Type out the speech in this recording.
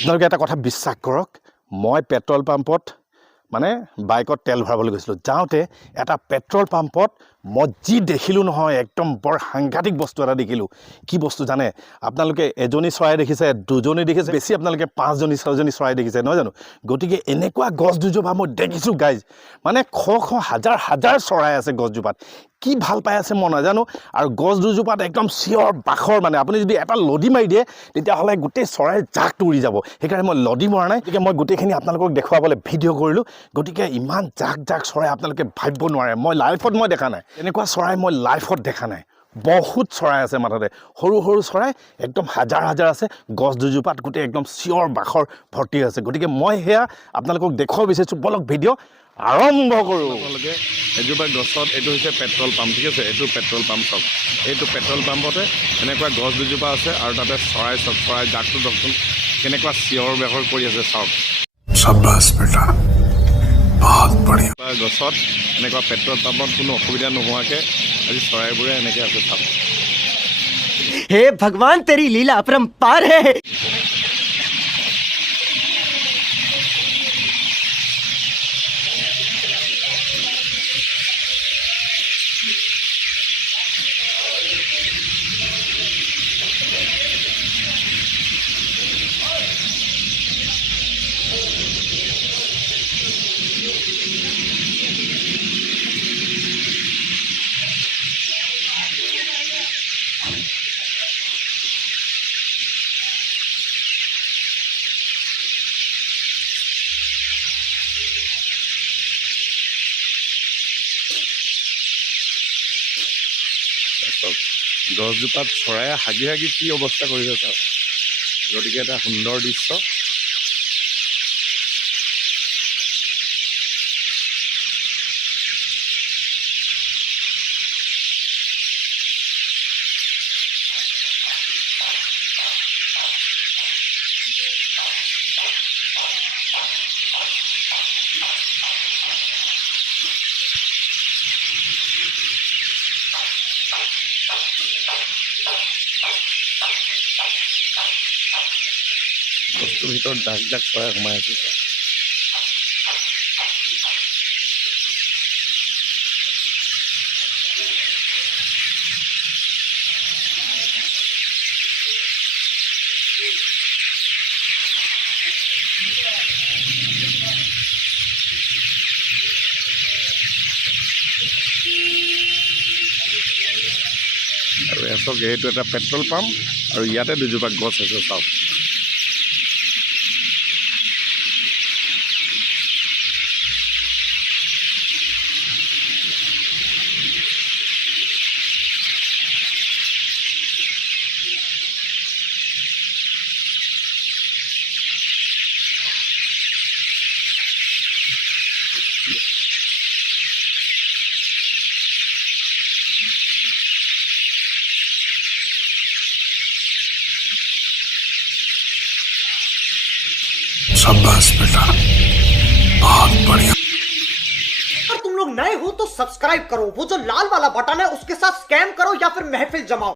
আপোনালোকে এটা কথা বিশ্বাস কৰক, মই পেট্ৰল পাম্পত মানে বাইকত তেল ভৰাবলৈ গৈছিলোঁ। যাওঁতে এটা পেট্ৰল পাম্পত মই যি দেখিলোঁ নহয়, একদম বৰ সাংঘাতিক বস্তু এটা দেখিলোঁ। কি বস্তু জানে? আপোনালোকে এজনী চৰাই দেখিছে, দুজনী দেখিছে, বেছি আপোনালোকে 5জনী 6জনী চৰাই দেখিছে নহয় জানো? গতিকে এনেকুৱা গছ দুজোপা মই দেখিছোঁ গাইজ, মানে হাজাৰ হাজাৰ চৰাই আছে গছজোপাত। কি ভাল পাই আছে মই নাজানো। আৰু গছ দুজোপাত একদম চিঞৰ বাখৰ, মানে আপুনি যদি এটা লদি মাৰি দিয়ে তেতিয়াহ'লে গোটেই চৰাইৰ জাকটো উৰি যাব। সেইকাৰণে মই লদি মৰা নাই, গতিকে মই গোটেইখিনি আপোনালোকক দেখুৱাবলৈ ভিডিঅ' কৰিলোঁ। গতিকে ইমান জাক জাক চৰাই আপোনালোকে ভাবিব নোৱাৰে, মই লাইফত দেখা নাই, এনেকুৱা চৰাই মই লাইফত দেখা নাই। বহুত চৰাই আছে মাথাতে, সৰু সৰু চৰাই একদম হাজাৰ হাজাৰ আছে। গছ দুজোপাত গোটেই একদম চিঞৰ বাখৰ ভৰ্তি আছে। গতিকে মই সেয়া আপোনালোকক দেখুৱাব বিচাৰিছোঁ। বলক ভিডিঅ' আৰম্ভ কৰোঁ। আপোনালোকে এজোপা গছত, এইটো হৈছে পেট্ৰল পাম্প, ঠিক আছে? এইটো পেট্ৰল পাম্প চাওক। এইটো পেট্ৰল পাম্পতে এনেকুৱা গছ দুজোপা আছে আৰু তাতে চৰাই চাওক, চৰাই জাকটো চাওকচোন কেনেকুৱা চিঞৰ বাখৰ কৰি আছে চাওক। शाबाश बेटा, बहुत बढ़िया। গছত এনেকুৱা পেট্ৰল পাম্পত কোনো অসুবিধা নোহোৱাকৈ আজি চৰাইবোৰে এনেকৈ আছে চাওক। हे भगवान तेरी लीला अपरंपार है। গছজোপাত চৰায়ে হাগি হাগি কি অৱস্থা কৰিছে চাওক। গতিকে এটা সুন্দৰ দৃশ্য। বস্তুৰ ভিতৰত জাক জাক চৰাই সোমাই আছে। আৰু চাওক, এইটো এটা পেট্ৰল পাম্প আৰু ইয়াতে দুজোপা গছ আছে চাওক। शाबाश बेटा, बहुत बढ़िया। अगर तुम लोग नए हो तो सब्सक्राइब करो, वो जो लाल वाला बटन है उसके साथ स्कैम करो या फिर महफिल जमाओ।